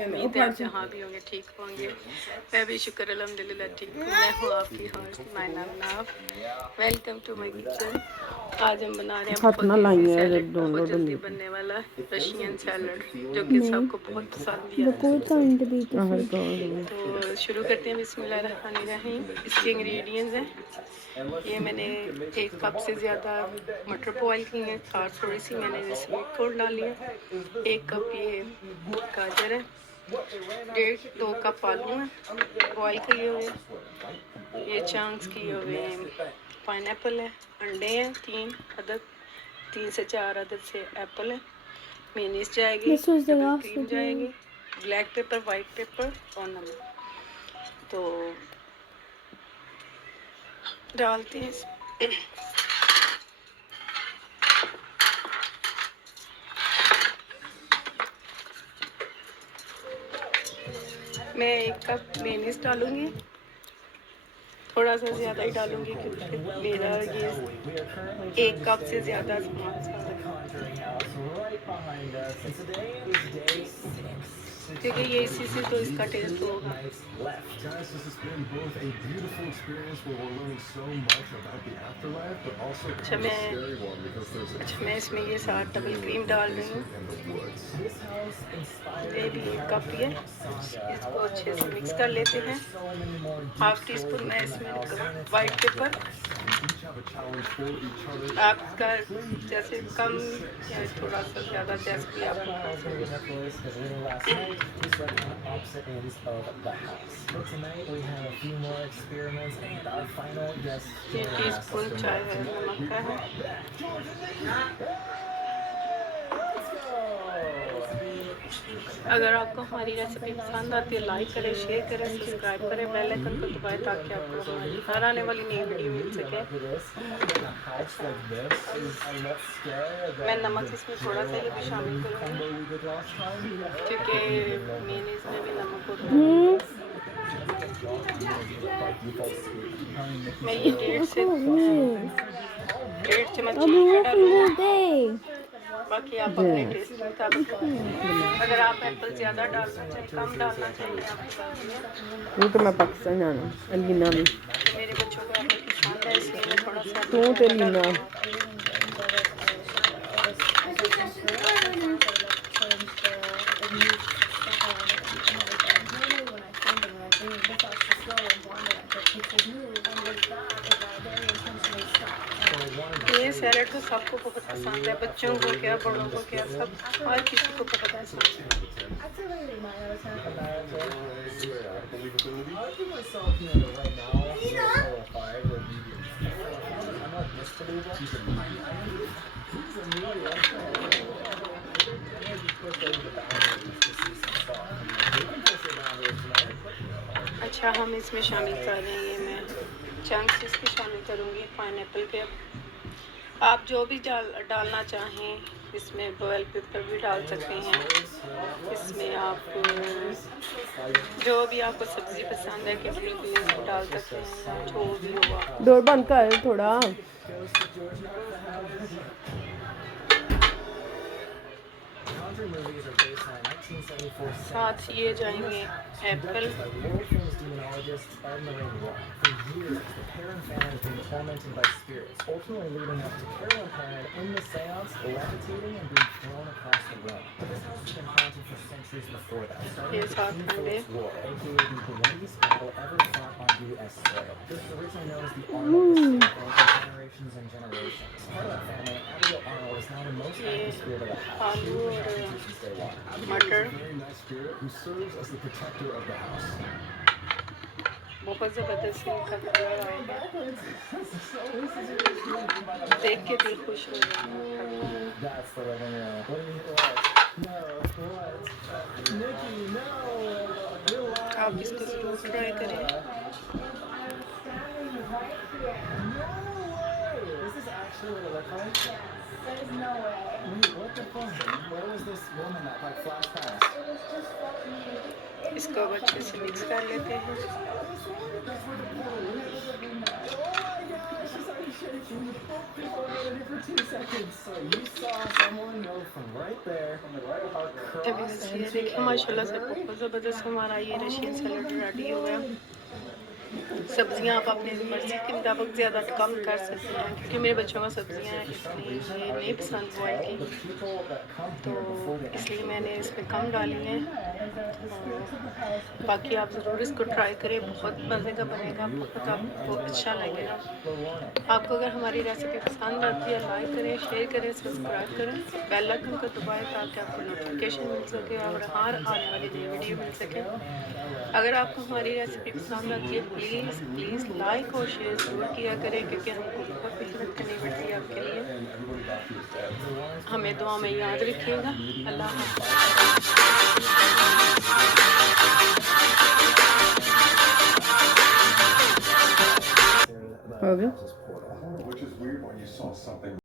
उम्मीद है आप जहाँ भी होंगे ठीक होंगे। मैं भी शुक्र अल्हम्दुलिल्लाह ठीक हूँ। मैं हूँ आपकी होस्ट माय नाम नाफ। Welcome to my kitchen. आज हम बना रहे हैं बहुत इजी सैलड, बहुत जल्दी बनने वाला रशियन सैलड, जो कि सबको बहुत पसंद भी आता है। तो शुरू करते हैं बिस्मिल्लाहिर्रहमानिर्रहीम। इसके इंग्रेडिएंट्स हैं, ये मैंने 1 कप से ज़्यादा मटर बॉयल किए हैं, थोड़ी सी मैंने स्वीट कॉर्न डाली है। 1 कप ये गाजर है, 1.5-2 कप आलू हैं बॉयल किए हुए, ये चंक्स किए हुए पाइनएप्पल है, अंडे हैं 3 अदद, 3 से 4 अदद से एप्पल है, मेयोनीज जाएगी, क्रीम जाएगी, ब्लैक पेपर, वाइट पेपर और नमक। तो डालते हैं मैं 1 कप मेयोनीज डालूँगी, थोड़ा सा ज़्यादा ही डालूँगी क्योंकि मेरा ये 1 कप से ज़्यादा सामान क्योंकि ये इसी से तो इसका टेस्ट होगा। अच्छा मैं इसमें ये साथ डबल क्रीम डाल रही हूँ, ये भी 1 कप है। इसको अच्छे से मिक्स कर लेते हैं। 1/2 टीस्पून मैं इसमें वाइट पेपर, आपका जैसे कम या थोड़ा सा ज़्यादा जैसे भी आप 1 टीस्पून चाय है नमक का है। अगर आपको हमारी रेसिपी पसंद आती है लाइक करें, शेयर करें, सब्सक्राइब करें, बेल आइकन को दबाएं ताकि आपको हमारी हर आने वाली नई वीडियो मिल सके। मैं नमक इसमें थोड़ा सा ये भी शामिल करूँगी क्योंकि मेयोनीज में भी नमक होता है। मैं ये 1.5 चम्मच डालूँगी, बाकी आप अपने टेस्ट के मुताबिक। अगर आप एप्पल ज़्यादा डालना चाहिए, कम डालना चाहिए आप बता दीजिए। वो तो मैं पाकिस्तान जाना अलीना में, मेरे बच्चों को एप्पल पसंद है इसलिए मैं थोड़ा सा तो अलीना ये सैलड तो सबको बहुत पसंद है, बच्चों को क्या, बड़ों को क्या, सब हर किसी को बहुत पसंद है। अच्छा हम इसमें शामिल कर रहे हैं, ये मैं चंक्स इसमें शामिल करूँगी पाइनएप्पल के। आप जो भी डालना चाहें, इसमें बॉयल पेपर भी डाल सकते हैं, इसमें आप जो भी आपको सब्ज़ी पसंद है किडनी बीन्स को डाल सकते हैं, जो भी हो आप। डोर बंद कर थोड़ा। साथ ये जाएंगे एप्पल, ये 7 अंडे, आलू और मटर, बहुत ज़बरदस्त इनका कलर आएगा, देख के दिल खुश हो जाएगा। आप इसको ज़रूर ट्राई करें। इसको अब अच्छे से मिक्स कर लेते हैं। अभी बस ये देखिए माशाल्लाह से बहुत ज़बरदस्त हमारा ये रशियन सैलड रेडी हो गया। सब्जियां आप अपनी मर्ज़ी के मुताबिक ज़्यादा कम कर सकते हैं, क्योंकि मेरे बच्चों को सब्जियां इतनी ये नहीं पसंद बॉयल की, तो इसलिए मैंने इसमें कम डाली हैं। बाकी आप ज़रूर इसको ट्राई करें, बहुत मज़े का बनेगा, बहुत आपको अच्छा लगेगा। आपको अगर हमारी रेसिपी पसंद आती है लाइक करें, शेयर करें, सब्सक्राइब करें, बेल आइकन को दबाएं ताकि आपको नोटिफिकेशन मिल सके और हर आने वाली नई वीडियो मिल सके। अगर आपको हमारी रेसिपी पसंद आती है प्लीज़ लाइक और शेयर ज़रूर किया करें, क्योंकि हमको बहुत मेहनत करनी पड़ती है आपके लिए। हमें दुआ में याद रखिएगा। अल्लाह हो गया।